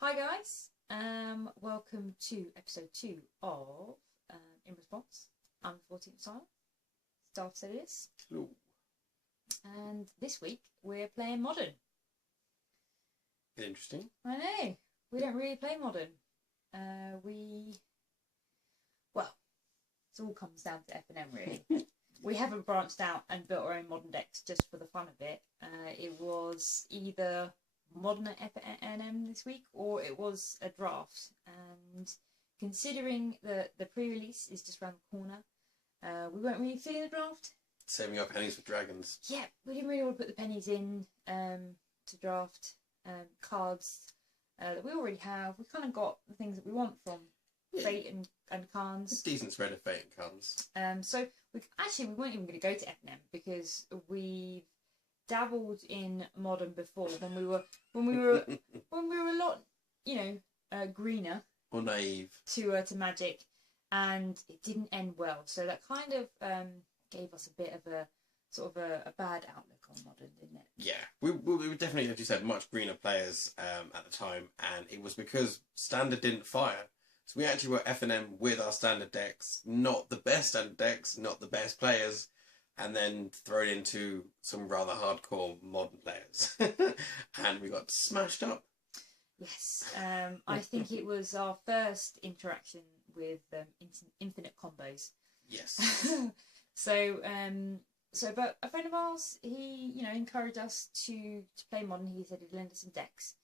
Hi guys, welcome to episode 2 of In Response. I'm the 14th Silent, Staff said it is. Hello. And this week we're playing Modern. Interesting. I know, we don't really play Modern. Well, it all comes down to F&M really. We haven't branched out and built our own Modern decks just for the fun of it. It was either Modern at F&M this week or it was a draft, and considering the pre-release is just around the corner, we weren't really feeling the draft. Saving our pennies for dragons. Yeah, we didn't really want to put the pennies in to draft cards that we already have. We kind of got the things that we want from Fate and Khans. Decent spread of Fate and Khans. So we weren't even going to go to F&M because we dabbled in Modern before when we were a lot, greener or naive to Magic, and it didn't end well. So that kind of gave us a bit of a sort of a bad outlook on Modern, didn't it? Yeah, we were definitely, as you said, much greener players at the time, and it was because Standard didn't fire. So we actually were F&M with our Standard decks, not the best Standard decks, not the best players, and then thrown into some rather hardcore Modern players. And we got smashed up. Yes, I think it was our first interaction with infinite combos. Yes. But a friend of ours, he encouraged us to play Modern. He said he'd lend us some decks.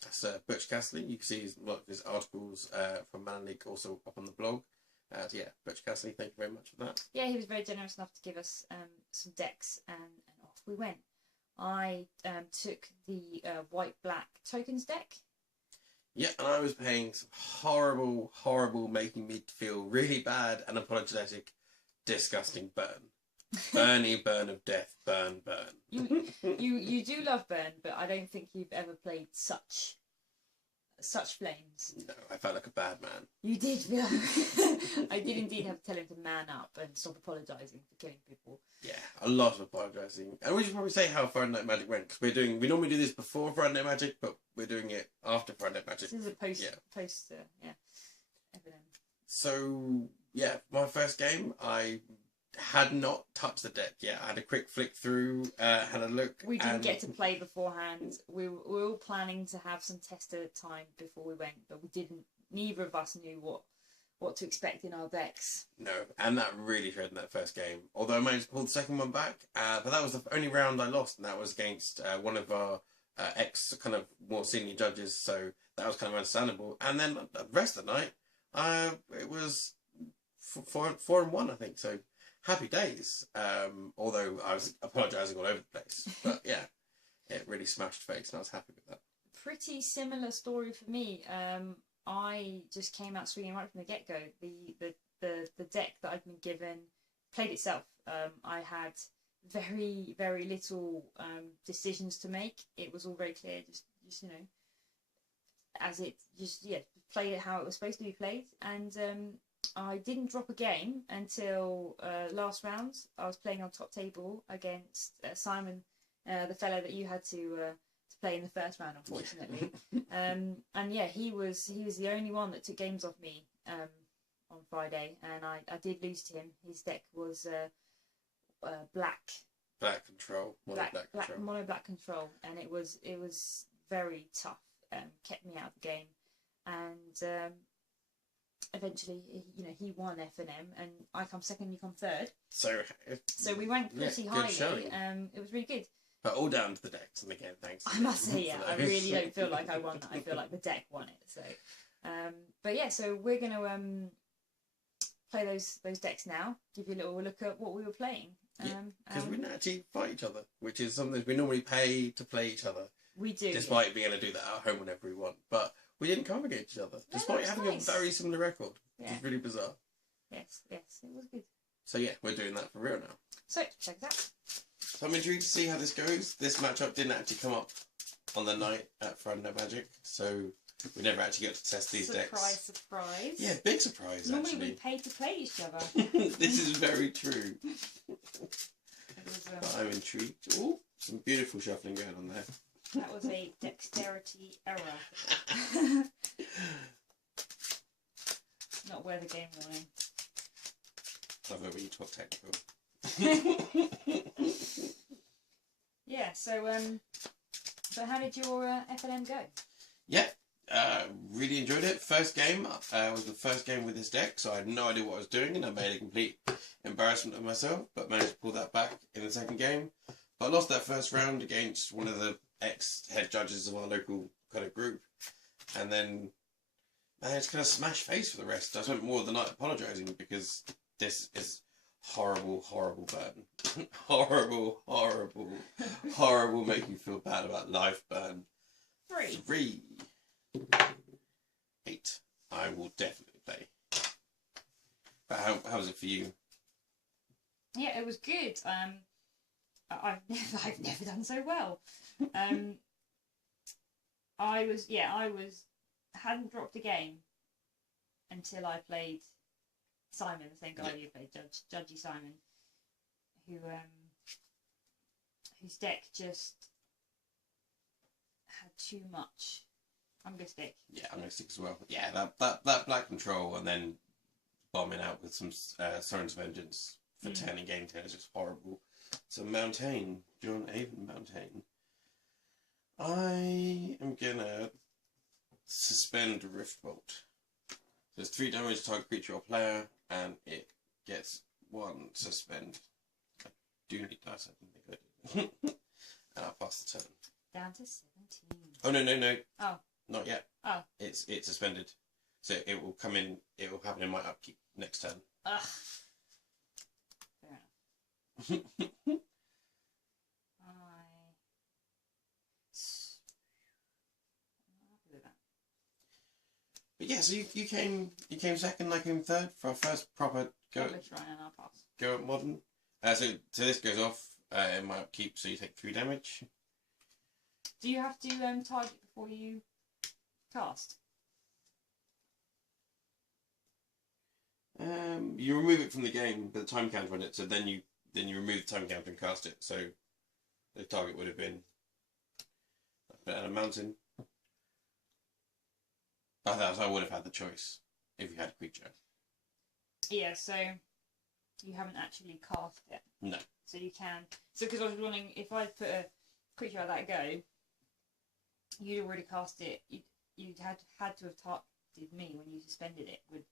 That's Butch Cassidy. You can see a lot of his articles from Man League also up on the blog. Butch Cassidy, thank you very much for that. Yeah, he was very generous enough to give us some decks, and off we went. I took the white-black tokens deck. Yeah, and I was playing some horrible, making me feel really bad and apologetic, disgusting burn. Burn of death, burn. You do love burn, but I don't think you've ever played such flames. No, I felt like a bad man. You did. I did indeed have to tell him to man up and stop apologising for killing people. Yeah, a lot of apologising. And we should probably say how Friday Night Magic went, because we normally do this before Friday Night Magic, but we're doing it after Friday Night Magic. This is a post. So yeah, my first game, I had not touched the deck yet. I had a quick flick through, had a look. We didn't get to play beforehand. We were all planning to have some tester time before we went, but we didn't. Neither of us knew what to expect in our decks. No, and that really showed in that first game. Although I managed to pull the second one back, but that was the only round I lost, and that was against one of our ex kind of more senior judges. So that was kind of understandable. And then the rest of the night, it was 4-1, I think. So happy days. Although I was apologising all over the place, but yeah, it really smashed Fate, and I was happy with that. Pretty similar story for me. I just came out swinging right from the get-go. The deck that I'd been given played itself. I had very, very little decisions to make. It was all very clear. Just as it played it how it was supposed to be played. And I didn't drop a game until last round. I was playing on top table against Simon, the fellow that you had to play in the first round, unfortunately. And yeah, he was the only one that took games off me on Friday, and I did lose to him. His deck was black Control, mono black control, and it was very tough. Kept me out of the game, and eventually, he won F&M, and I come second, you come third. So we ranked pretty highly. It was really good. But all down to the decks, and again, thanks. I must say, yeah, I really don't feel like I won that. I feel like the deck won it. So, but yeah, so we're going to play those decks now. Give you a little look at what we were playing. Because we didn't actually fight each other, which is something we normally pay to play each other. We do. Despite being able to do that at home whenever we want. But we didn't come against each other, despite having a very similar record, which is really bizarre. Yes, it was good. So yeah, we're doing that for real now. So, check it out. So I'm intrigued to see how this goes. This matchup didn't actually come up on the night at Friday Night Magic, so we never actually got to test these decks. Surprise. Yeah, big surprise, Normally actually. we pay to play each other. This is very true. But I'm intrigued. Oh, some beautiful shuffling going on there. That was a dexterity error. Not worth a game warning. Love it when you talk technical. Yeah, so how did your FLM go? Yeah, really enjoyed it. First game was the first game with this deck, so I had no idea what I was doing, and I made a complete embarrassment of myself, but managed to pull that back in the second game. But I lost that first round against one of the ex-head judges of our local kind of group, and then managed to kind of smash face for the rest. I spent more of the night apologising because this is horrible, horrible burn. horrible, make you feel bad about life burn. 3. 8. I will definitely play. But how was it for you? Yeah, it was good. I've never done so well. I hadn't dropped a game until I played Simon, the same guy you played, Judgy Simon, whose deck just had too much. I'm gonna stick. Yeah, I'm gonna stick as well. Yeah, that black control and then bombing out with some Soren's Vengeance for 10 in game 10 is just horrible. So Mountain, John Avon Mountain. I am gonna suspend Riftbolt. There's 3 damage to target creature or player, and it gets 1 suspend. I do need dice, I didn't think I did. And I'll pass the turn. Down to 17. Oh no. Oh. Not yet. Oh. It's suspended. So it will come in, it will happen in my upkeep next turn. Ugh. Fair enough. I'm happy with that. But yeah, so you came second, I came third for our first proper go. Go at modern. So this goes off in my upkeep, so you take 3 damage. Do you have to target before you cast? You remove it from the game, but the time counter on it. So then you remove the time counter and cast it. So the target would have been a mountain. I would have had the choice if you had a creature. Yeah, so you haven't actually cast it. No. So you can. So because I was wondering if I put a creature like that go, you'd already cast it. You'd had to have targeted me when you suspended it. Would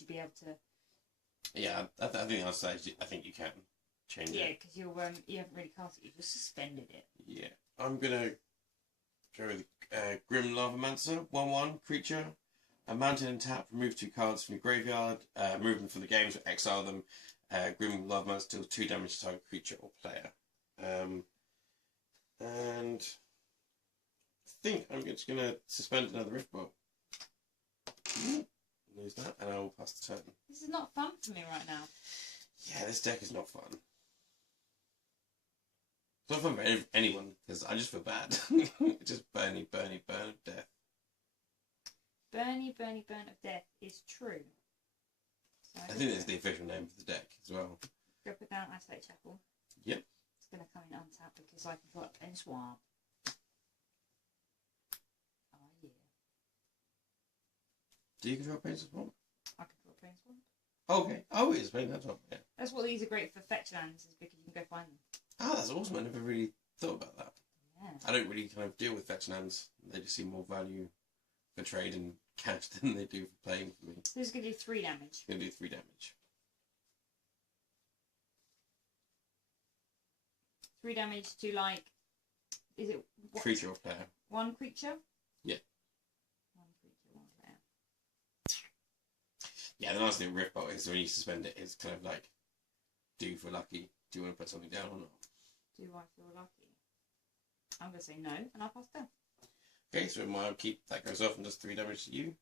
you be able to? Yeah, I think I'll say I think you can change it. Yeah, because you haven't really cast it. You just suspended it. Yeah, I'm gonna go with Grim Lavamancer, 1/1 creature. A mountain and tap, remove 2 cards from your graveyard, move them from the game, so exile them. Grim Lavamancer deals 2 damage to target creature or player. And I think I'm just going to suspend another Riftbolt. Lose that, and I will pass the turn. This is not fun for me right now. Yeah, this deck is not fun. It's not fun for anyone, because I just feel bad. Just burny, burn of death. Burny, burn of death is true. So I think that's the official name for the deck as well. Go put down Isolate Chapel. Yep. It's going to come in untapped because I can put up in Swamp. Oh yeah. Do you control Plains of Swamp? I can put Plains Swamp. Okay. Oh, it's Plains of Swamp, yeah. That's what these are great for fetch lands, is because you can go find them. Oh, that's awesome. I never really thought about that. Yeah. I don't really kind of deal with fetch lands. They just seem more value for trade and cash than they do for playing for me. This is going to do 3 damage. It's going to do 3 damage. 3 damage to, like, is it... What? Creature or player. 1 creature? Yeah. 1 creature, 1 player. Yeah, the nice thing with Riftbolt is when you suspend it, it's kind of like, do you feel lucky? Do you want to put something down or not? Do I feel lucky? I'm going to say no, and I'll pass down. Okay, so in my upkeep, that goes off and does 3 damage to you.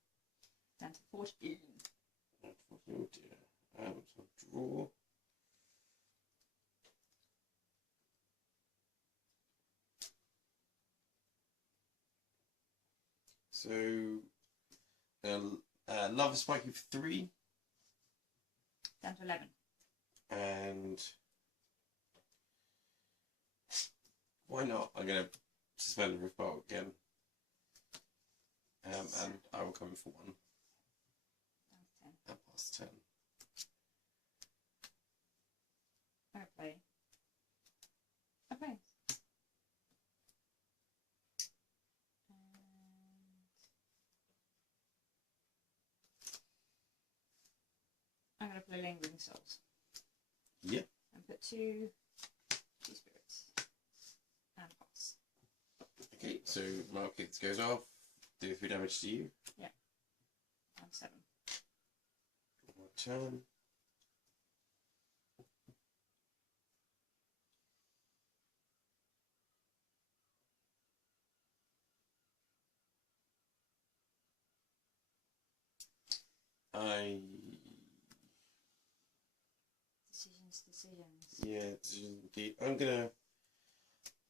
Down to 14. 14, dear. So draw. So, Lava Spike you for 3. Down to 11. And why not? I'm going to suspend the roof bolt again. And I will come in for 1. And pass 10. Okay. Okay. I'm going to play Lingering Souls. Yep. And put 2 spirits. And pass. Okay, so Market goes off. Do 3 damage to you. Yeah. And 7. One turn. Decisions. Yeah, decisions indeed. I'm gonna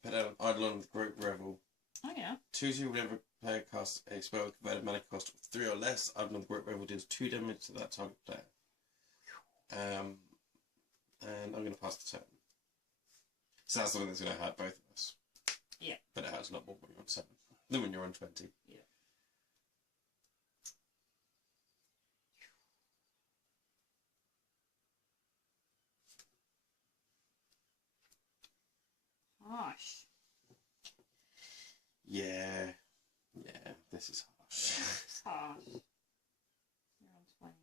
put out Eidolon Great Revel. Oh yeah. 2/2 whenever player casts a spell converted mana cost of 3 or less, Eidolon Great Revel deals 2 damage to that target player. And I'm gonna pass the turn. So that's the one that's gonna hurt both of us. Yeah. But it hurts a lot more when you're on 7 than when you're on 20. Yeah. Harsh. Yeah, this is harsh. It's harsh. You're on 20.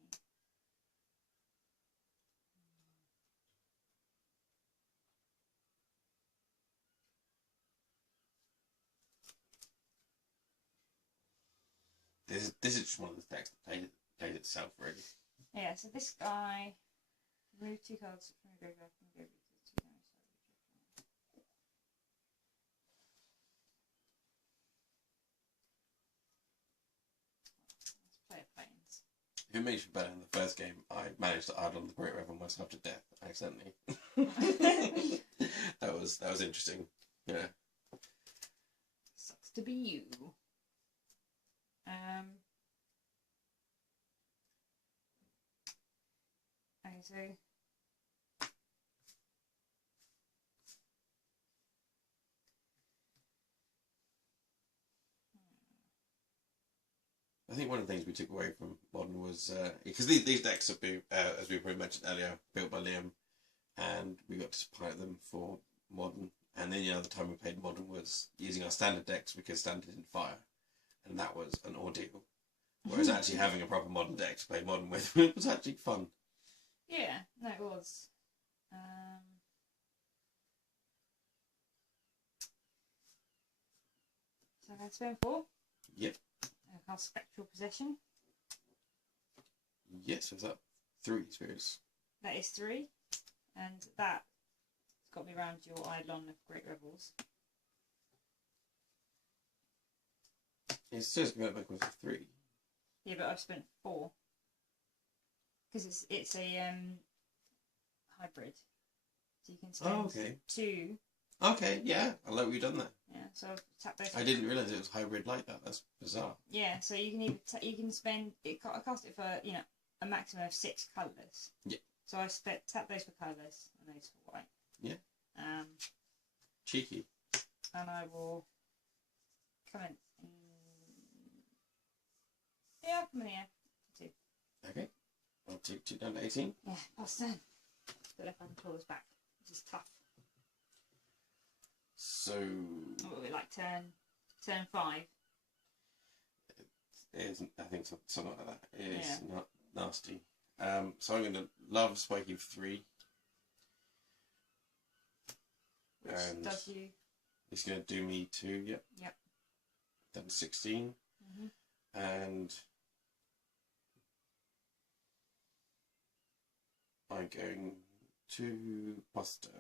This is just one of the decks that plays itself, really. Yeah, so this guy remove 2 cards from your graveyard from your graveyard to 2 damage. Let's play a Plains. If it makes you better, in the first game, I managed to Eidolon the Great Revel myself to death accidentally. that was interesting. Yeah. Sucks to be you. Okay, so I think one of the things we took away from Modern was because these decks have been, as we probably mentioned earlier, built by Liam, and we got to pilot them for Modern. And then the other time we played Modern was using our standard decks because standard didn't fire, and that was an ordeal. Whereas actually having a proper Modern deck to play Modern with was actually fun. yeah, no, it was. So I'm going to spend 4. Yep. I cast Spectral Possession. Yes, was that 3 spirits? That is 3, and that got me around your Eidolon of Great Revels. It says going back with 3. Yeah, but I've spent 4 because it's a hybrid, so you can spend 2. Okay, yeah, I like what you've done there. Yeah, so I've tapped those. I didn't realise it was hybrid like that. That's bizarre. Yeah, so you can either you can spend it. I cast it for a maximum of 6 colourless. Yeah. So I tapped those for colourless and those for white. Yeah. Cheeky. And I will come in. Yeah, I'll come in here. 2. Okay. I'll take 2 down to 18. Yeah, pass turn. But if I can pull this back, which is tough. So. What were we like? Turn 5. It is, I think something like that. It is not nasty. So I'm going to love Spiky for 3. Which and does you? It's going to do me 2. Yep. Yep. Then 16. And I'm going to Boston.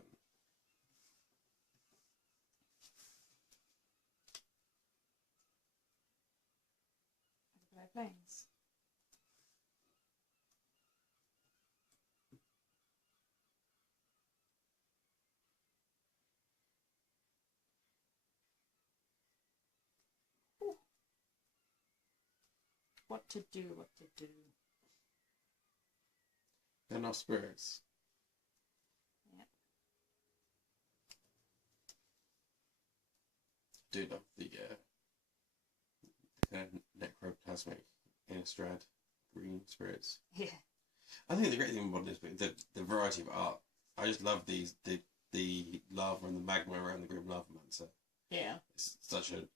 Play Plains. Ooh. What to do? And our spirits. Yeah. do love the necroplasmic Innistrad green spirits. Yeah. I think the great thing about this book, the variety of art. I just love the lava and the magma around the Grim Lava Mancer. Yeah. It's such a,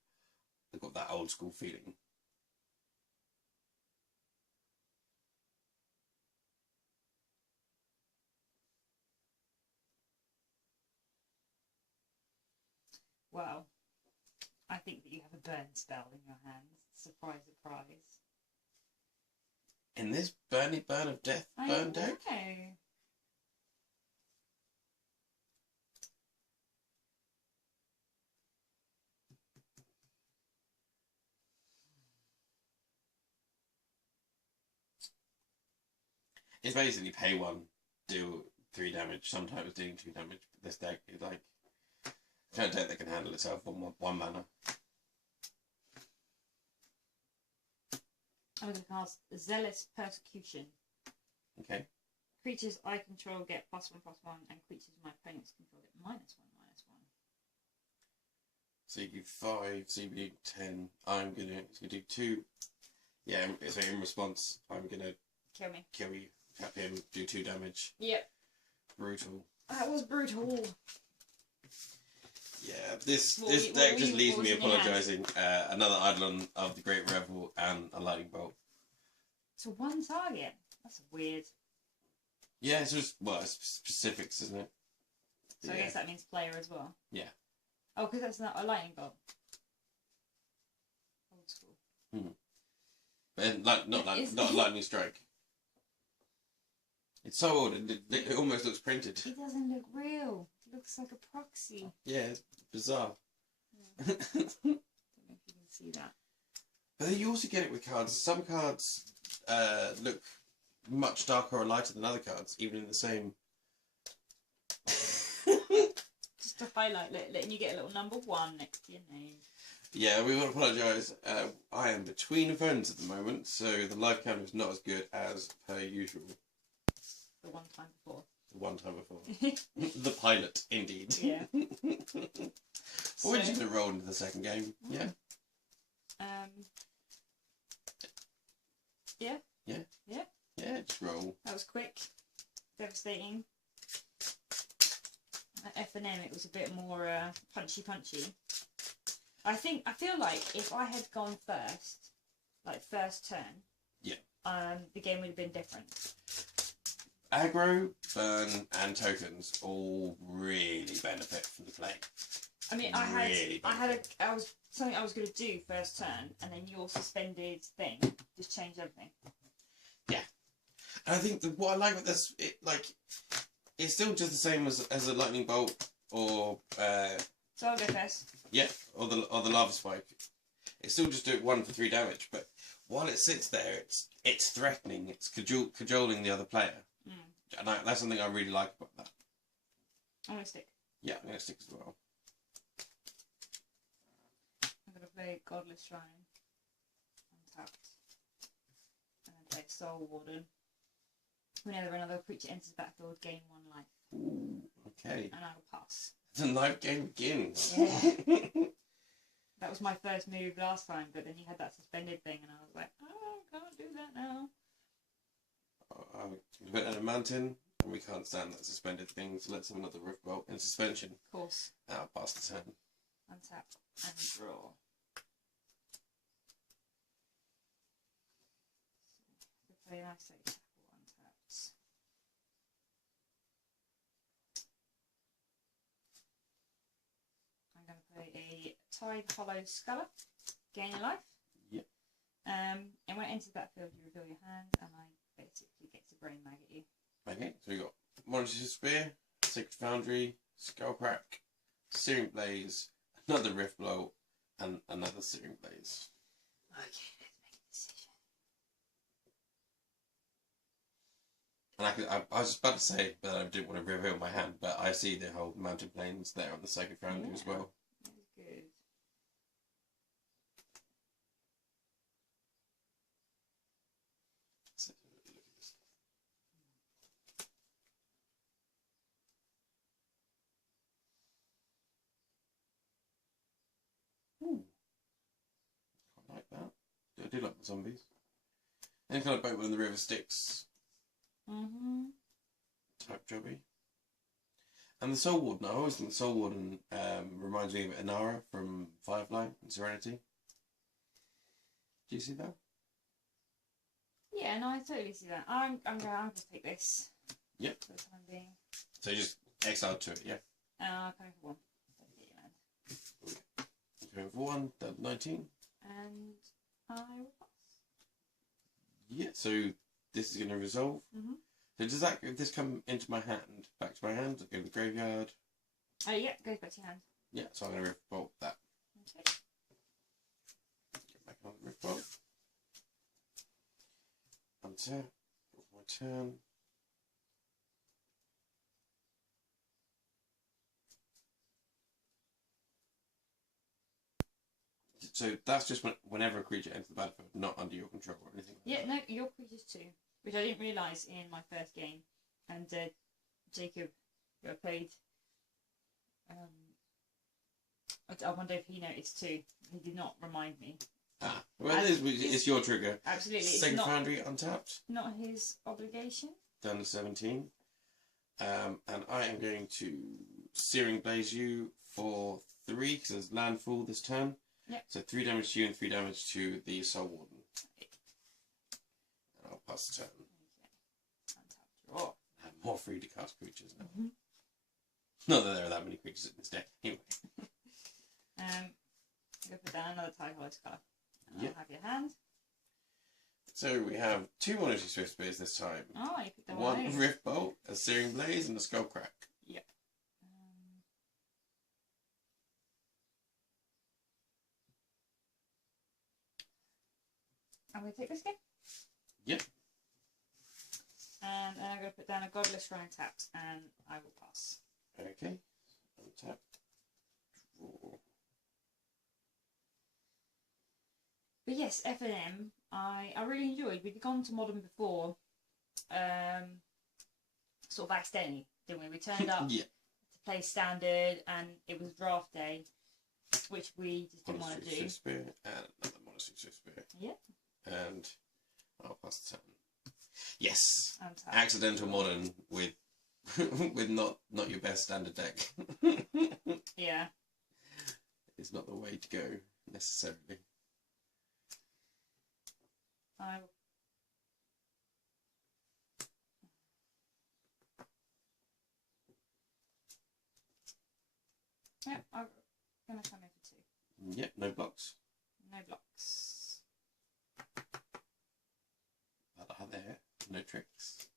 they've got that old school feeling. Well, I think that you have a burn spell in your hands. Surprise, surprise. In this Burn of Death burn deck? Okay. It's basically pay 1, do 3 damage, sometimes doing 2 damage. But this deck is like a deck that can handle itself on 1 mana. I'm going to cast Zealous Persecution. Okay. Creatures I control get +1/+1, and creatures my opponents control get -1/-1. So you do 5, so you do 10. I'm gonna do 2. Yeah, so in response, I'm gonna Kill you, tap him, do 2 damage. Yep. Brutal. That was brutal. Yeah, this deck just leaves me apologising. Another Eidolon of the Great Revel and a Lightning Bolt. So 1 target? That's weird. Yeah, it's just, well, it's specifics, isn't it? So I guess that means player as well. Yeah. Oh, because that's not a Lightning Bolt. Old school. But not a Lightning Strike. It's so old, it almost looks printed. It doesn't look real. It looks like a proxy. Yeah, it's bizarre. Yeah. I don't know if you can see that. But then you also get it with cards. Some cards look much darker or lighter than other cards, even in the same. Just to highlight, letting you get a little number 1 next to your name. Yeah, we want to apologise. I am between events at the moment, so the live count is not as good as per usual. The one time before. The one time before. The pilot, indeed. Yeah. We're just going to roll into the second game. Yeah. Yeah. Yeah. Yeah. Yeah, just roll. That was quick. Devastating. At F&M it was a bit more punchy. I feel like if I had gone first, like first turn, yeah, the game would have been different. Aggro, burn, and tokens all really benefit from the play. I mean, something I was going to do first turn, and then your suspended thing just changed everything. Yeah, and I think what I like with this, it's still just the same as a lightning bolt or. So I'll go first. Yeah, or the lava spike. It's still just do 1 for 3 damage, but while it sits there, it's threatening. It's cajoling the other player. And that's something I really like about that. I'm going to stick. Yeah, I'm going to stick as well. I'm going to play Godless Shrine. Untapped. And then play Soul Warden. Whenever another creature enters the battlefield, gain 1 life. Ooh, okay. And I will pass. The live game begins. Yeah. That was my first move last time, but then you had that suspended thing, and I was like, oh, I can't do that now. We went on a mountain, and we can't stand that suspended thing, so let's have another Rift Bolt in suspension. Of course. I'll pass the turn. Untap and draw. Play nice tackle untapped. I'm going to play a Tide Hollow Sculler. Gain your life. Yep. And when it enters the battlefield, you reveal your hand, and I basically get to brain mag at you. Okay, so we got Monster Spear, Sacred Foundry, Skullcrack, Searing Blaze, another Rift Blow, and another Searing Blaze. Okay, let's make a decision. And I was just about to say, but I didn't want to reveal my hand, but I see the whole Mountain Plains there on the Sacred Foundry as well. That was good. I do like the zombies. Any kind of boat in the river Styx type jobby. And the Soul Warden, I always think the Soul Warden reminds me of Inara from Firefly and Serenity. Do you see that? Yeah, no, I totally see that. I'm going to take this. Yep. For the time being. So you just exiled to it, yeah? Coming for 1. Going for 1, 19. And I will pass. Yeah, so this is going to resolve. So does that, if this come into my hand, back to my hand, go to the graveyard? Yeah, goes back to your hand. Yeah, so I'm going to revolt that. Okay. Get back on the revolt. Untap. My turn. So that's just whenever a creature enters the battlefield, not under your control or anything like Yeah, that. no, your creatures too. Which I didn't realise in my first game. And Jacob, who I played, I wonder if he noticed too. He did not remind me. Ah, well, it's your trigger. Absolutely. Second Foundry untapped. Not his obligation. Down to 17. And I am going to Searing Blaze you for 3, because there's landfall this turn. Yep. So 3 damage to you and 3 damage to the Soul Warden. And I'll pass the turn. Okay. Draw. I have more free to cast creatures now. Not that there are that many creatures in this deck. Anyway. I'm going to put down another Typhus card. And Yep. I'll have your hand. So we have 2 Monetary Swift Spears this time. Oh, you picked that 1 Rift Bolt, a Searing Blaze, and a Skull Crack. Yep. I'm going to take this again. Yep. And then I'm going to put down a Godless Shrine tapped, and I will pass. Okay. Untap. Draw. But yes, F&M, I really enjoyed. We'd gone to Modern before, sort of accidentally, didn't we? We turned up Yeah. to play Standard, and it was draft day, which we just didn't want to Monastery do. Swift Spear, and another Monastery Swift Spear. Yeah. And I'll pass the turn. Yes. Untap. Accidental Modern with with not your best standard deck. Yeah. It's not the way to go necessarily. Yep, I'm going to come in for 2. Yep, no blocks. No blocks. But are there no tricks?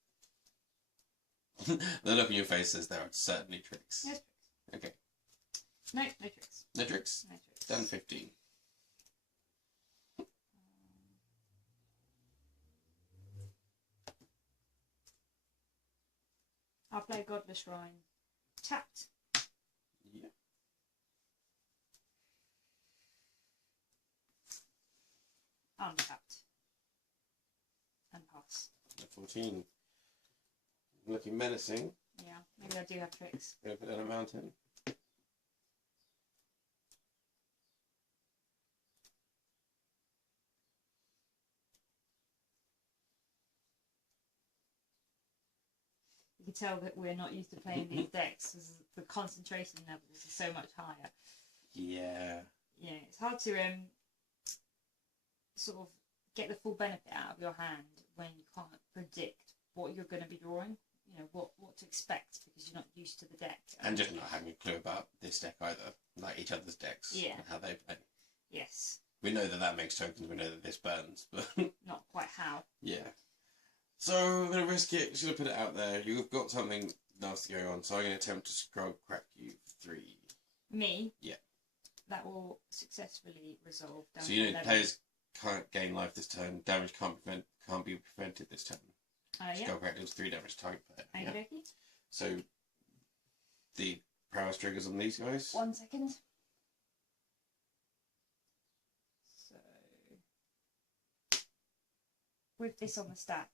The look on your face says there are certainly tricks. Yes. Okay. No tricks. No tricks. No tricks. Done 15. I'll play Godless Shrine. Tapped. Yeah. Untapped. And pass. 14. Looking menacing. Yeah, maybe I do have tricks. Gonna put down a mountain. You can tell that we're not used to playing these decks because the concentration levels are so much higher. Yeah. Yeah, it's hard to sort of get the full benefit out of your hand when you can't predict what you're going to be drawing. You know, what to expect because you're not used to the deck. And just not having a clue about this deck either. Like each other's decks. Yeah. And how they play. Yes. We know that makes tokens, we know that this burns, but... Not quite how. Yeah. So, I'm going to risk it, just going to put it out there. You've got something nasty going on, so I'm going to attempt to Skull Crack you for 3. Me? Yeah. That will successfully resolve down So, to you know, 11. players can't gain life this turn, damage can't be prevented this turn. Yeah. Skull Crack deals 3 damage to target player. Okie Yeah. dokie. So, the prowess triggers on these guys. 1 second. So, with this on the stack.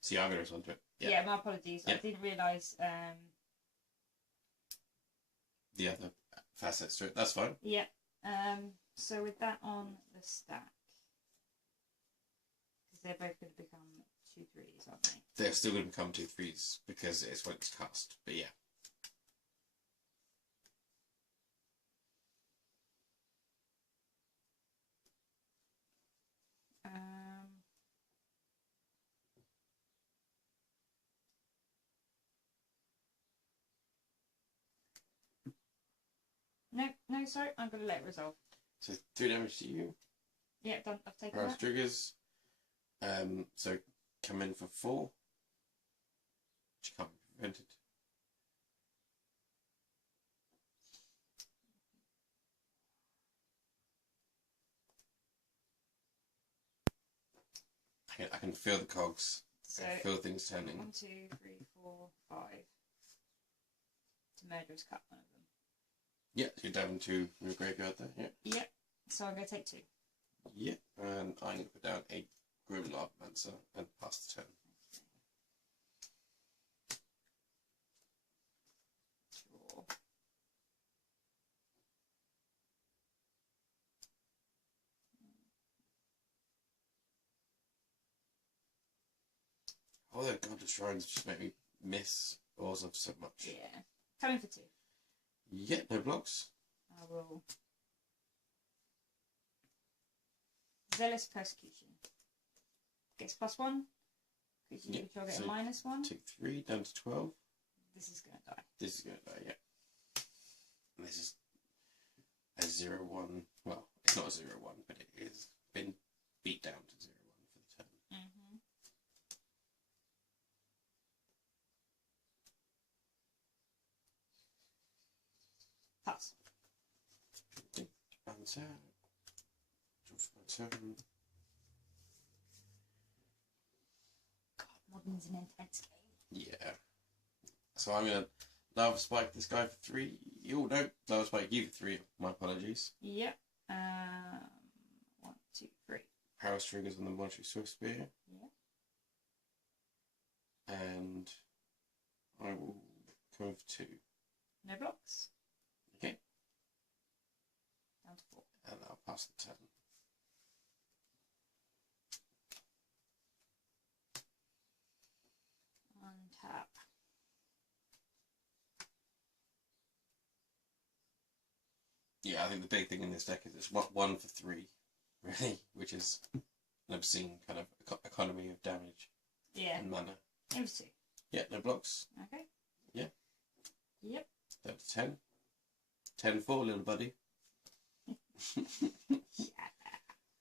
So, yeah, I'm going to respond to it. Yeah, my apologies. Yeah. I didn't realise. The other facets to it. That's fine. Yeah. So with that on the stack, they're both going to become 2/3s, aren't they? They're still going to become 2/3s because it's when it's cast. But yeah. No, sorry, I'm going to let it resolve. So 3 damage to you. Yeah, done. I've taken Paralysis that. triggers. So come in for 4. Which can't be prevented. I can feel the cogs. So I feel things turning. 1, 2, 3, 4, 5. To murderous cut one of them. Yeah, so you're down to your graveyard there. Yeah. Yep. So I'm going to take 2. Yeah, and I'm going to put down a Grim Larpmancer and pass the turn. Sure. Oh, the God of Shrines just make me miss Orzhov so much. Yeah. Coming for 2. Yeah, no blocks. I will. Zealous Persecution. Gets +1. Because you Yep, control get so a -1. Take 3 down to 12. This is going to die. This is going to die, yeah. And this is a 0/1. Well, it's not a 0/1, but it has been beat down to 0/1 for the turn. Pass. Bounce out. Draw for my turn. God, Modern's an intense game. Yeah. So I'm going to Lava Spike this guy for 3. Oh, no. Lava Spike you for 3. My apologies. Yep. 1, 2, 3. Power triggers on the Monetary Swift Spear. Yep. And I will come for 2. No blocks. Okay. Down to 4. And I'll pass the turn. Untap. Yeah, I think the big thing in this deck is it's 1 for 3, really, which is an obscene kind of economy of damage and mana. It was 2. Yeah, no blocks. Okay. Yeah. Yep. Down to 10. 10-4, little buddy.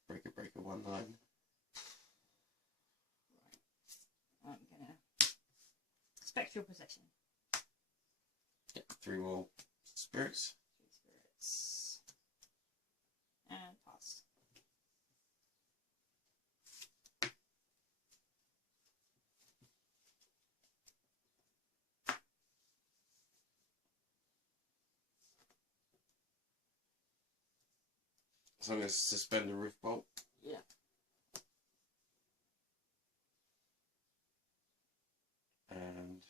Breaker, 1-9. Right. I'm gonna Spectral Possession. Yeah, 3 more spirits. 3 spirits. And pass. So I'm going to suspend the Rift Bolt. Yeah. And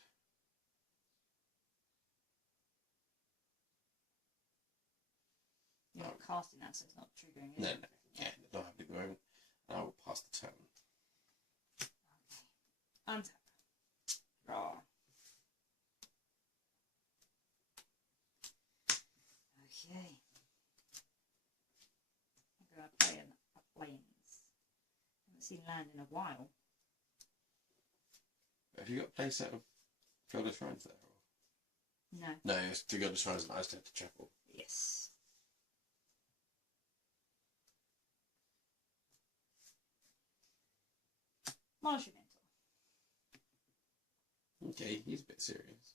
You're not casting that, so it's not triggering it. no, yeah, not have to go. And I will pass the turn. Okay. Untap. Draw. Okay. I'm going to play a Plains. Haven't seen land in a while. Have you got a playset of Field of Shrines there? Or? No. No, it's Field of Shrines and Iceland to Chapel. Yes. Monumental. Okay, he's a bit serious.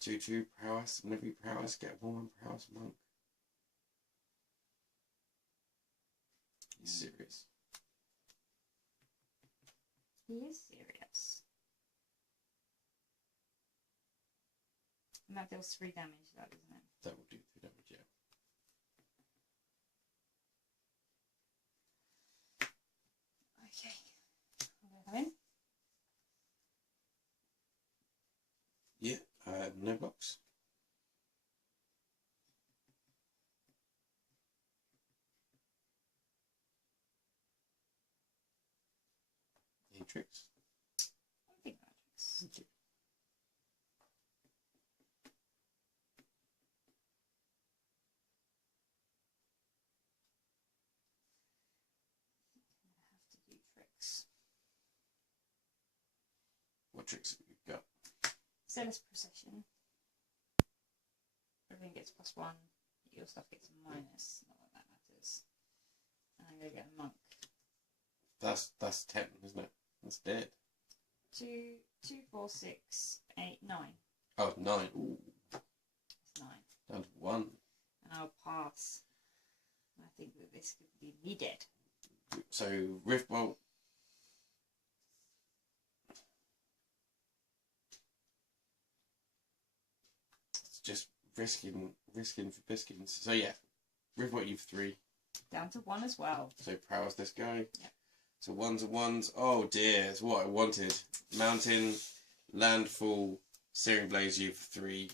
2/2 prowess. Whenever you prowess, get 1 prowess monk. He's serious. He is serious. And that deals 3 damage, that doesn't it? That will do 3 damage, yeah. Okay. I'll go in. Yeah, no blocks. tricks? I think about tricks. Okay. I have to do tricks. What tricks have you got? Zealous Procession. Everything gets +1. Your stuff gets a minus. Not that that matters. And I'm going to get a monk. That's 10, isn't it? That's dead. 2, 4, 6, 8, 9. Oh, 9. Ooh. It's 9. Down to 1. And I'll pass. I think that this could be me dead. So, Riftbolt. It's just risking for biscuits. So, yeah. Riftbolt, you've 3. Down to 1 as well. So, prowess this guy. Yep. So, 1s and 1s. Oh, dear. It's what I wanted. Mountain, landfall, Searing Blaze, you've 3.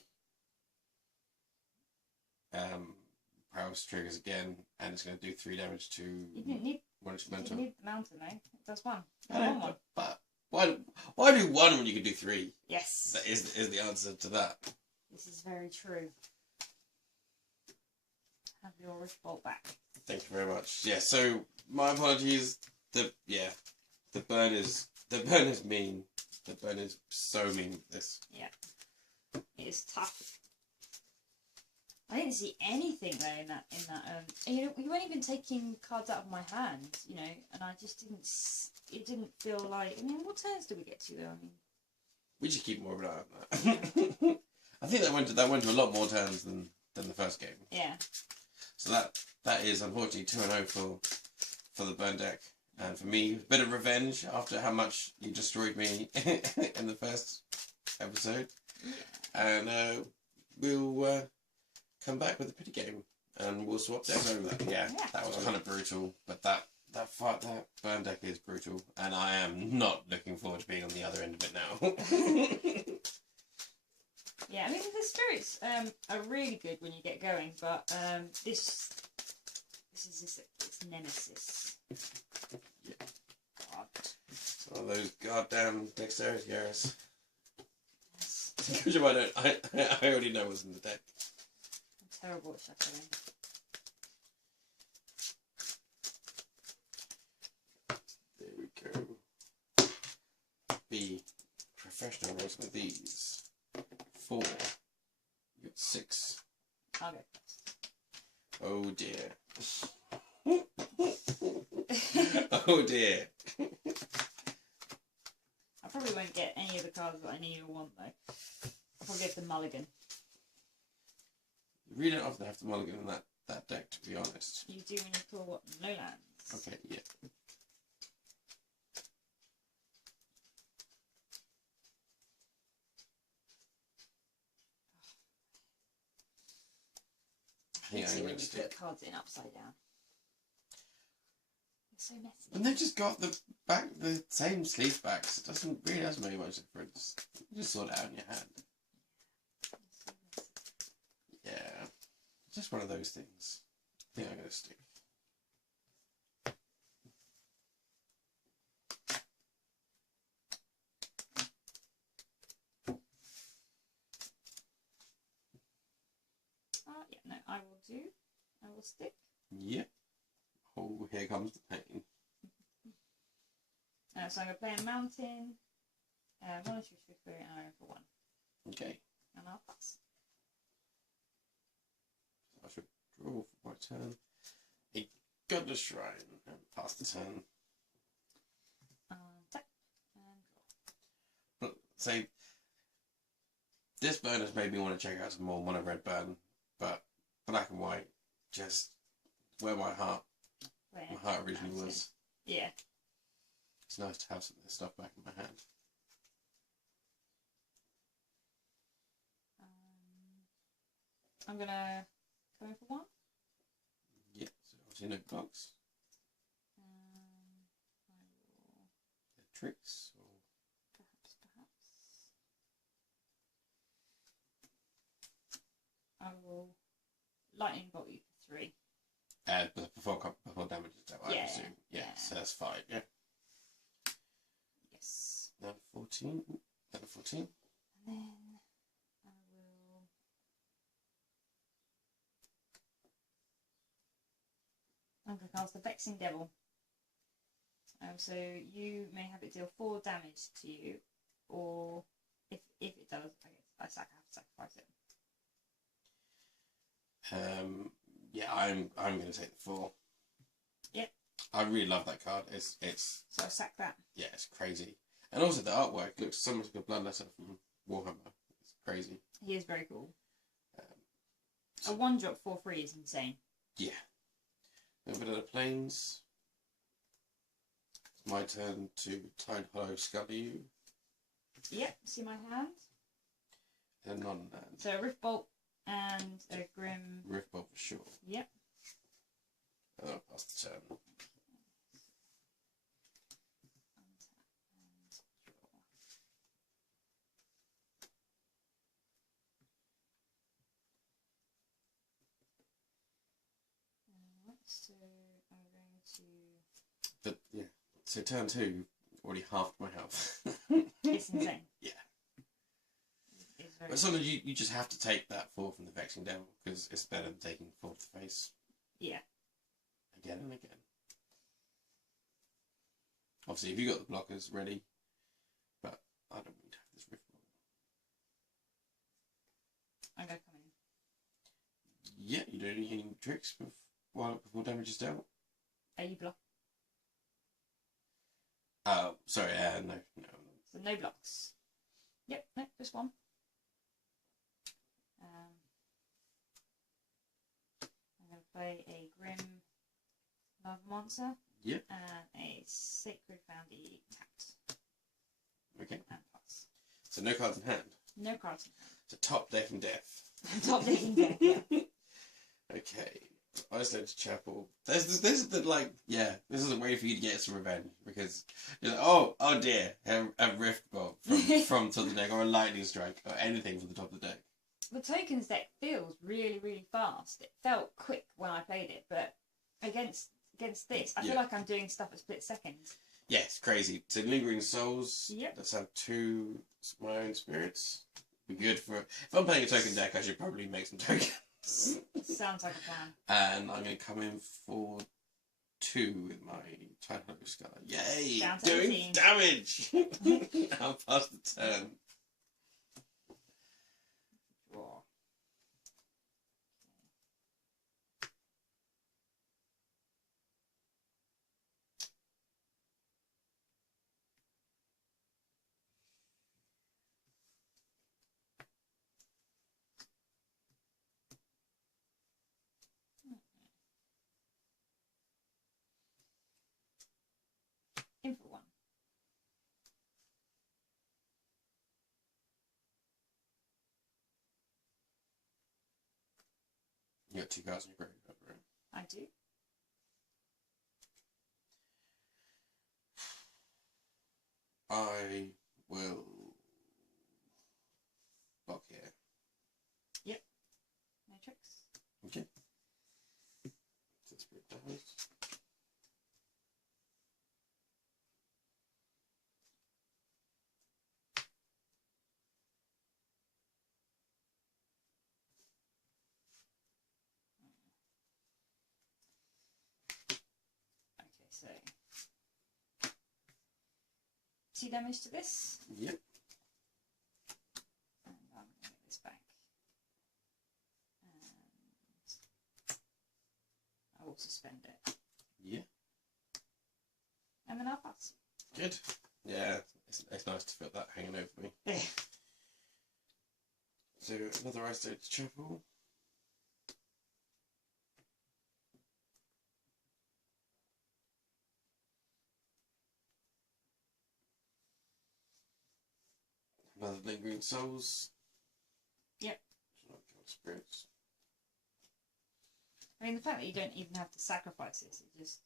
Prowess triggers again, and it's going to do 3 damage to You didn't need, one you instrumental. didn't need the mountain though. It does 1. I One, know, one. but why do 1 when you can do 3? Yes. That is the answer to that. This is very true. Have your Riftbolt back. Thank you very much. Yeah, so my apologies. The burn is mean. The burn is so mean with this. Yeah. It is tough. I didn't see anything though in that and you weren't even taking cards out of my hand, and I just didn't. It didn't feel like. What turns do we get to though? We should keep more of an eye on that. I think that went to a lot more turns than the first game. Yeah. So that is unfortunately 2-0 for the burn deck, and for me, a bit of revenge after how much you destroyed me in the first episode, and we'll come back with a pity game, and we'll swap decks over that. Yeah, that was kind of brutal, but that burn deck is brutal, and I am not looking forward to being on the other end of it now. Yeah, the spirits are really good when you get going, but this is its nemesis. Yeah. God. Oh, those goddamn dexterity errors. Yes. Because I already know what's in the deck. I'm terrible at shuffling. There we go. Be professional rolls with these. 4. You got 6. I'll go Oh dear. Oh dear. I probably won't get any of the cards that I need or want though. I'll probably get the mulligan. You really don't often have to mulligan in that deck, to be honest. You do when you pull what? No lands. Okay, yeah. Yeah, Especially I'm when gonna you stick. put cards in upside down. It's so messy. And they've just got the same sleeve backs. It doesn't make much difference. You just sort it out in your hand. It's so messy. Yeah. Just one of those things. I think I'm gonna stick. Yeah, no, I will stick. Yep. Oh, here comes the pain. So I'm going to play a mountain, 1 or 2 spirit, and I go for 1. Okay. And I'll pass. I should draw for my turn. A Godless Shrine and pass the turn. Tap and draw. Say, this burn has made me want to check out some more mono red burn, but black and white, just where my heart originally was. Yeah. It's nice to have some of this stuff back in my hand. I'm gonna go in for 1. Yeah, so obviously no blocks. I will The tricks. Or... perhaps. I will lightning bolt you for 3. Before damage is dealt, I Yeah, assume. Yeah, yeah. so that's 5, yeah. 13, level 14. And then I will. I'm going to cast the Vexing Devil. So you may have it deal 4 damage to you, or if it does, I have to sacrifice it. Yeah, I'm going to take the 4. Yep. I really love that card. It's So I sack that. Yeah, it's crazy, and also the artwork looks so much like a Bloodletter from Warhammer. It's crazy. He is very cool. So, a 1-drop 4/3 is insane. Yeah. Over to the plains. It's my turn to Tide Hollow Scuttle you. Yep. See my hand. And non-land. So a Rift Bolt and a Grim. Rift Bolt for sure. Yep. And I'll pass the turn. So I'm going to. But yeah, so turn 2 already halved my health. It's insane. Yeah. It's very But sometimes you just have to take that 4 from the Vexing Devil because it's better than taking 4 to the face. Yeah. Again and again. Obviously, if you've got the blockers ready, but I don't need to have this Rift Bolt. I'm going to come in. Yeah, you don't need any tricks before damage is dealt. Are you block? Oh, sorry, no. So no blocks. Yep, no, just one. I'm going to play a Grim Lava Monster. Yep. And a Sacred Foundry tapped. Okay. And pass. So no cards in hand. No cards in So top deck and death. hand. Top decking deck, yeah. Okay. Isolated Chapel. This is the this is a way for you to get some revenge because you're like, oh dear, a Rift Bolt from top of the deck or a Lightning Strike or anything from the top of the deck. The tokens deck feels really, really fast. It felt quick when I played it, but against this, I feel like I'm doing stuff at split seconds. Yeah, it's crazy. So Lingering Souls. Yep. Let's have 2 my own spirits. Be good for if I'm playing a token deck, I should probably make some tokens. Sounds like a plan. And I'm going to come in for 2 with my Tide Hollow Scuttle. Yay! Down to Doing 18. damage! I'll pass the turn. Draw. In for 1. You got 2 cards in your graveyard, right? I do. I will block here. Yep. No tricks. Okay. So spirit dies. Okay, so 2 damage to this. Yep. And I'm going to get this back. And I will suspend it. Yeah. And then I'll pass. Good. Yeah, it's nice to feel that hanging over me. Yeah. So another Isolated Chapel. Another Lingering Souls. Yep. Spirits. I mean, the fact that you don't even have to sacrifice this, it just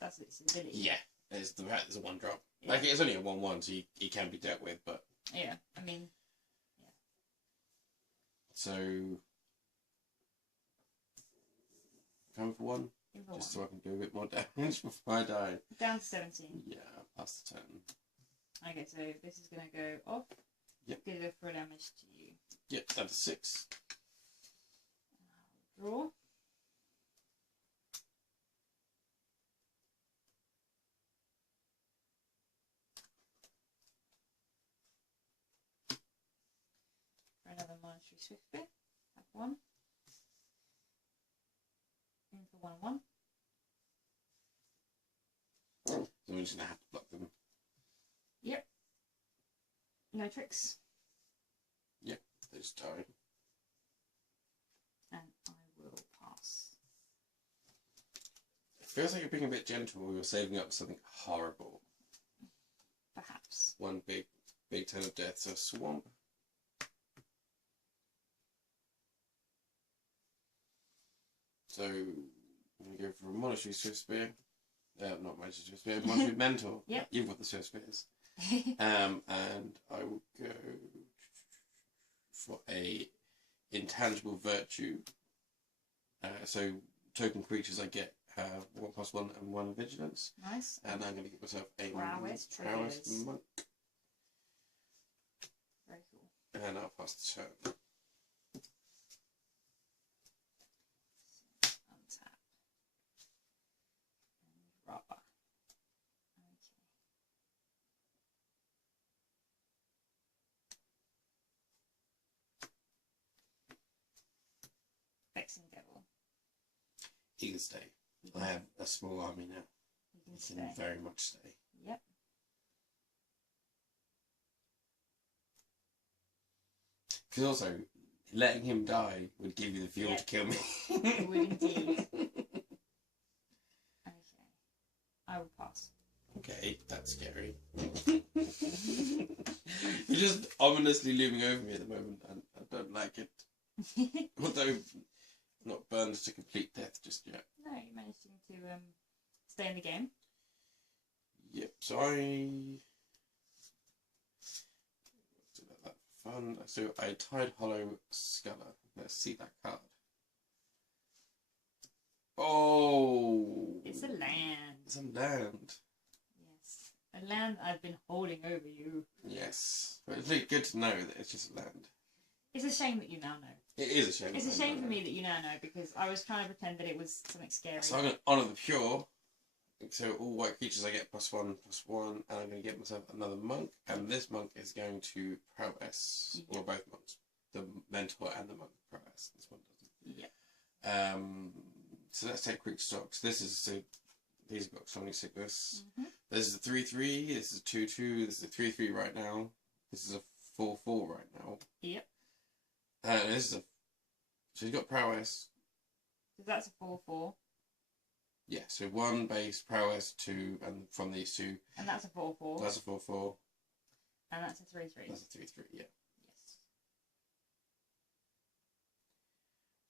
does its ability. Yeah, there's the fact there's a 1-drop. Yeah. Like it's only a 1/1, so he can be dealt with, but Yeah, I mean, so come for 1, in for just 1. so I can do a bit more damage before I die. Down to 17. Yeah, I'll pass the turn. Okay, so this is going to go off. Yep. Give it for damage to you. Yep, down to 6. Draw. For another monetary Swiftbit. Have 1. In for 1/1. So we're just going to have to block them. Yep. No tricks. Yep, those tie. And I will pass. It feels like you're being a bit gentle. You're saving up something horrible. Perhaps. One big turn of death, so swamp. So I'm going to go for a monetary Swift Spear. Not monetary Swift Spear, monetary mentor. Yep. You've got the Swift Spears. And I will go for a intangible virtue. So token creatures I get have 1+1 and 1 vigilance. Nice. And I'm going to give myself a Prowess triggers. monk. Very cool. And I'll pass the turn. Untap. And rubber. Okay. Vexing Devil. He can stay. I have a small army now. You can He stay. can very much stay. Yep. Because also, letting him die would give you the fuel to kill me. It would indeed. Okay. I will pass. Okay, that's scary. You're just ominously looming over me at the moment, and I don't like it. Although, not burned to complete death just yet. No, you managed to stay in the game. Yep, so I... That fun. So I tied Hollow Sculler. Let's see that card. Oh! It's a land. It's a land. Yes. A land I've been holding over you. Yes. But it's really good to know that it's just a land. It's a shame that you now know. It is a shame. It's a shame for me that you now know, because I was trying to pretend that it was something scary. So I'm going to honour the pure. So all white creatures I get +1/+1, and I'm going to get myself another monk, and this monk is going to prowess, or both monks, the mentor and the monk prowess. This one doesn't. Yeah. So let's take quick stocks. This is these have got Sonic Sickness. Mm-hmm. This is a 3/3. This is a 2/2. This is a 3/3 right now. This is a 4/4 right now. Yep. This is a. So you've got prowess. So that's a 4/4. Yeah, so 1 base, prowess, 2, and from these 2. And that's a 4/4. That's a 4/4. And that's a 3/3. That's a 3/3, yeah. Yes.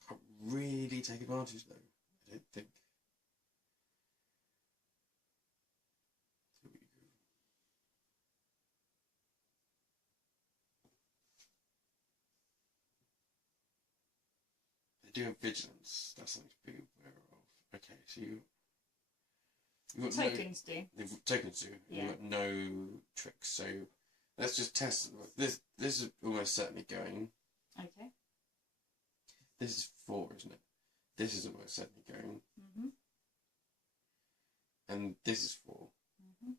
Can't really take advantage though, I don't think. Here we go. They do have vigilance. That's something to be aware of. Okay, so you've got Tokens do. Tokens do. Yeah. You've got no tricks. So let's just test. This is almost certainly going. Okay. This is 4, isn't it? This is almost certainly going. Mm-hmm. And this is 4. Mm-hmm.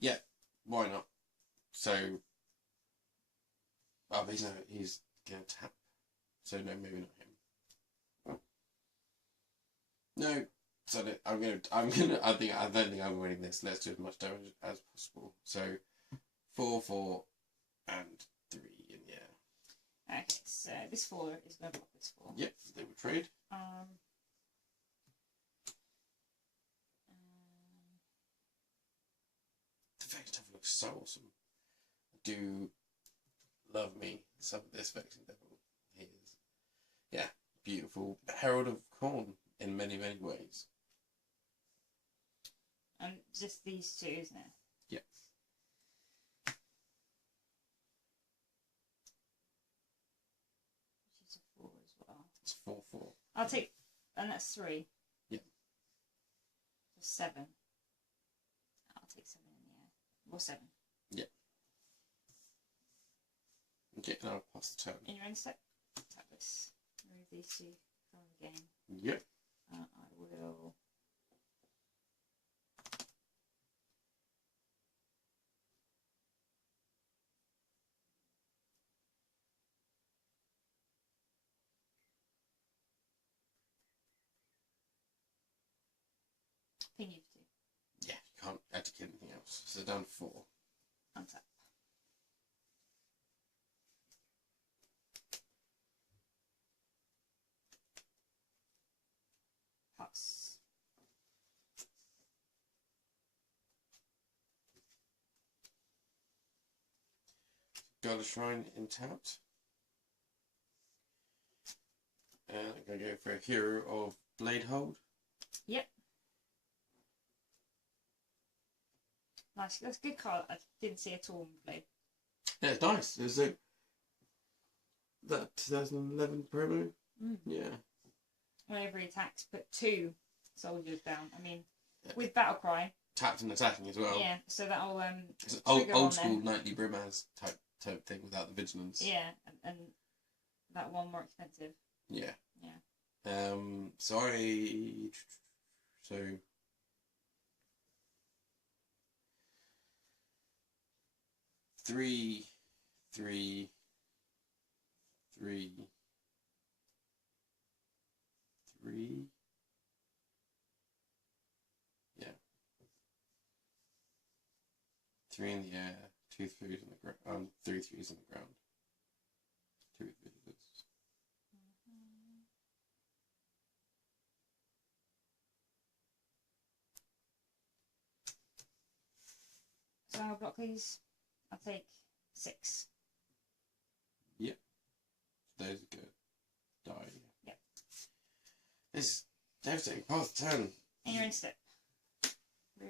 Yeah, why not? So, oh, he's gonna tap. So no, maybe not him. No, so I don't think I'm winning this. Let's do as much damage as possible. So, 4, 4, and 3 in the air. Okay, so this 4 is going to block this 4. Yep, they would trade. The Vexing Devil looks so awesome. I do love me some of this Vexing Devil. He is, yeah, beautiful. Herald of Corn in many, many ways. And just these 2, isn't it? Yep. 4/4. I'll take, and that's 3. Yeah. 7. I'll take 7 in the air. Or 7. Yeah. Okay, and I'll pass the turn. In your end step, tap this. Remove these 2 from the game. Yep. I will. Ping you for 2. Yeah, you can't educate anything else. So down 4. Untap. Pass. Got a shrine intact. And I'm going to go for a hero of Blade Hold. Yep. Nice. That's a good card. I didn't see at all in Blade. Yeah, it's nice. There's that 2011 promo. Yeah. Whenever he attacks, put 2 soldiers down. I mean, with Battle Cry. Tapped and attacking as well. Yeah, so that'll it's trigger old on school them. Knightly Brimaz type thing without the vigilance. Yeah, and that one more expensive. Yeah. Yeah. So 3, 3, 3, 3. Yeah. 3 in the air, 2 3s on the ground, 3 3s on the ground. 2 vigilance. So I'll block these. I'll take 6. Yep. Those are good. Die. Yep. This is devastating. Pass the turn. In your end step.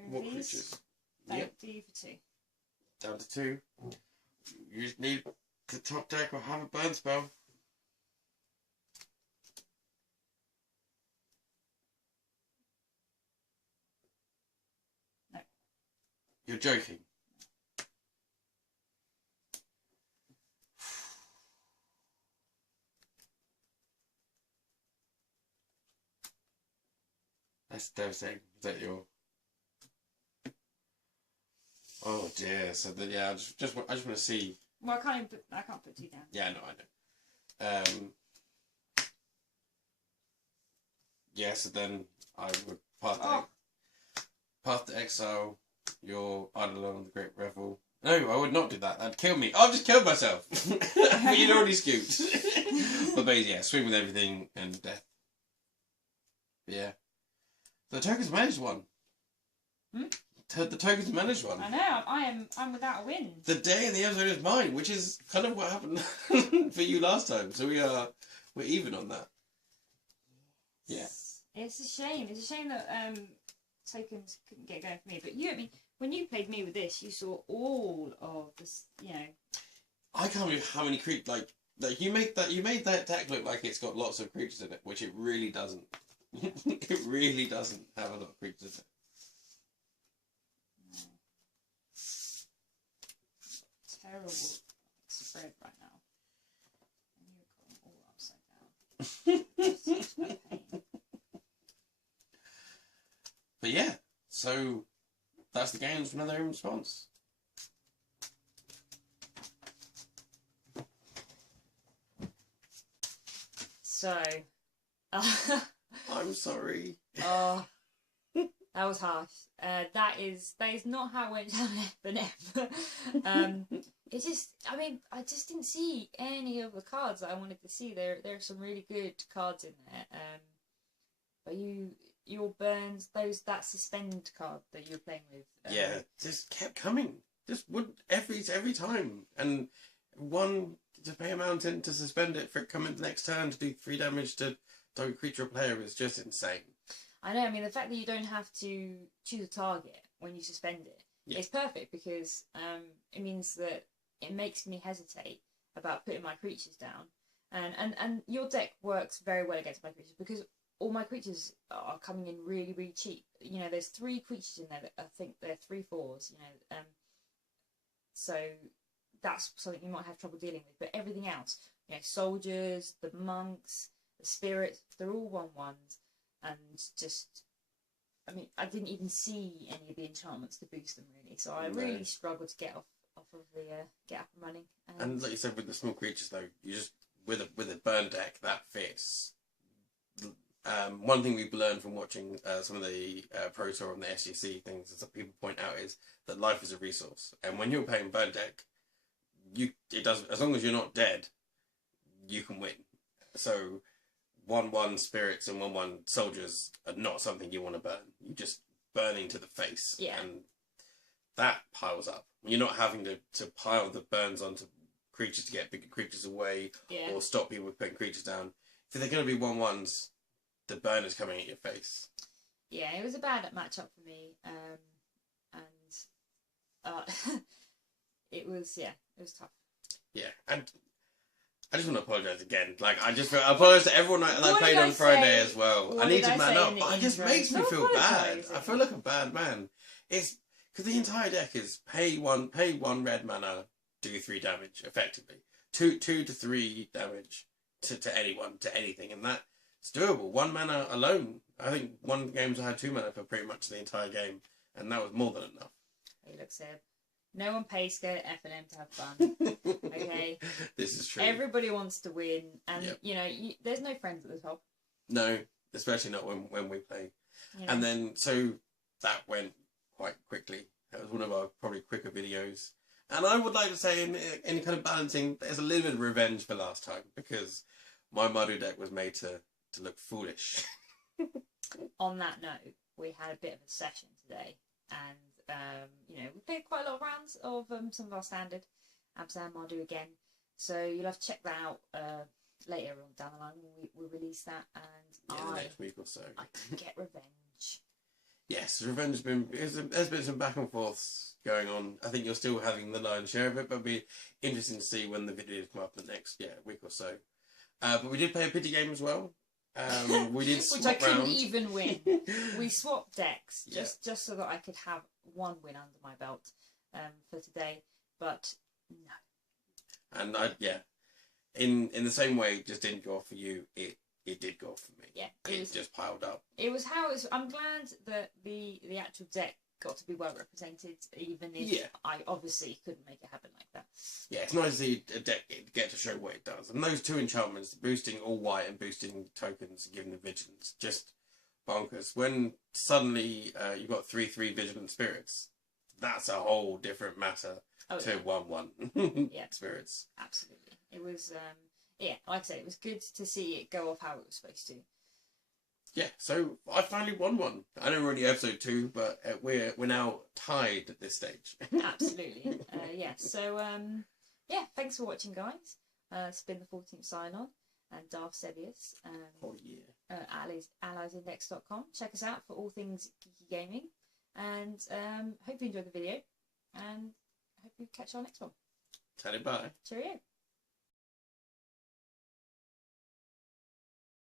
What creatures? Yep. Do you for 2. Down to 2. You just need to top deck or have a burn spell. No. You're joking. That's devastating. Is that your... Oh dear. So yeah, I just want to see. Well, I can't put 2 down. Yeah, no, I know. Yeah, so then I would path to exile your Eidolon on the Great Revel. No, I would not do that. That'd kill me. I've just killed myself. But you'd already scooped. But basically, yeah, swing with everything and death. Yeah. The tokens managed one. The tokens managed one. I know. I'm without a win. The day in the episode is mine, which is kind of what happened for you last time. So we're even on that. Yeah. It's a shame. It's a shame that tokens couldn't get going for me. But I mean, when you played me with this, you saw all of this. I can't believe how many creatures. Like you made that deck look like it's got lots of creatures in it, which it really doesn't. It really doesn't have a lot of creatures in it. Terrible spread right now. And you've got them all upside down. Such a pain. But yeah, so that's the game's another in response. So, I'm sorry. oh, that was harsh. That is not how it went down for F. It's just, I mean, I just didn't see any of the cards that I wanted to see. There are some really good cards in there. But your burns, that suspend card that you were playing with. Yeah, just kept coming. Just would every time. And one to pay a mountain to suspend it for it coming the next turn to do 3 damage to target creature or player is just insane. I know, I mean, the fact that you don't have to choose a target when you suspend it is perfect because it means that it makes me hesitate about putting my creatures down. And your deck works very well against my creatures because all my creatures are coming in really, really cheap. You know, there's 3 creatures in there that I think they're 3/4s. You know, so that's something you might have trouble dealing with. But everything else, you know, soldiers, the monks, the spirits, they're all 1/1s, and just, I mean, I didn't even see any of the enchantments to boost them really. So I really struggled to get off of the get up and running. And like you said, with the small creatures though, you just with a burn deck that fits. One thing we've learned from watching some of the Pro Tour and the SGC things is that people point out is that life is a resource, and when you're playing burn deck, it does, as long as you're not dead, you can win. So 1/1 spirits and 1/1 soldiers are not something you want to burn. You're just burning to the face, and that piles up. You're not having to pile the burns onto creatures to get bigger creatures away or stop people putting creatures down. If they're going to be 1/1s, the burn is coming at your face. Yeah, it was a bad matchup for me, and it was tough. Yeah, and I just want to apologise again. Like, I apologise to everyone that I played on Friday as well. I need to man up, but it just makes me feel bad. I feel like a bad man. It's because the entire deck is pay one red mana, do 3 damage effectively, 2 to 3 damage to anyone, to anything, and that. It's doable. 1 mana alone. I think one games I had 2 mana for pretty much the entire game, and that was more than enough. Hey, look, Seb. No one pays to go to F&M to have fun. Okay? This is true. Everybody wants to win, and you know, there's no friends at the top. No, especially not when we play. You know? And then, so that went quite quickly. That was one of our probably quicker videos. And I would like to say, in kind of balancing, there's a little bit of revenge for last time, because my Madu deck was made to look foolish. On that note, we had a bit of a session today, and you know, we played quite a lot of rounds of some of our standard Abzan Mardu again, so you'll have to check that out later on down the line when we release that, and next week or so. I can get revenge. Yes, revenge there's been some back and forths going on. I think you're still having the lion's share of it, but it'll be interesting to see when the videos come up in the next week or so. But we did play a pity game as well. We did swap which I couldn't round. even win. We swapped decks just so that I could have 1 win under my belt for today, but no. And in the same way, it just didn't go off for you. It did go off for me. Yeah, it just piled up. It was how it was. I'm glad that the actual deck got to be well represented, even if I obviously couldn't make it happen like that. Yeah, it's nice to see a deck get to show what it does. And those 2 enchantments, boosting all white and boosting tokens and giving them vigilance, just bonkers. When suddenly you've got 3/3 vigilant spirits, that's a whole different matter to 1/1 spirits. Absolutely. It was, like I said, it was good to see it go off how it was supposed to. Yeah, so I finally won one. I know we're only episode 2, but we're now tied at this stage. Absolutely. So thanks for watching, guys. It's been the 14th sign-on, and Darth Sebius. Allysindex.com. Check us out for all things geeky gaming, and hope you enjoyed the video, and hope you catch our next one. Tell it bye. Cheerio.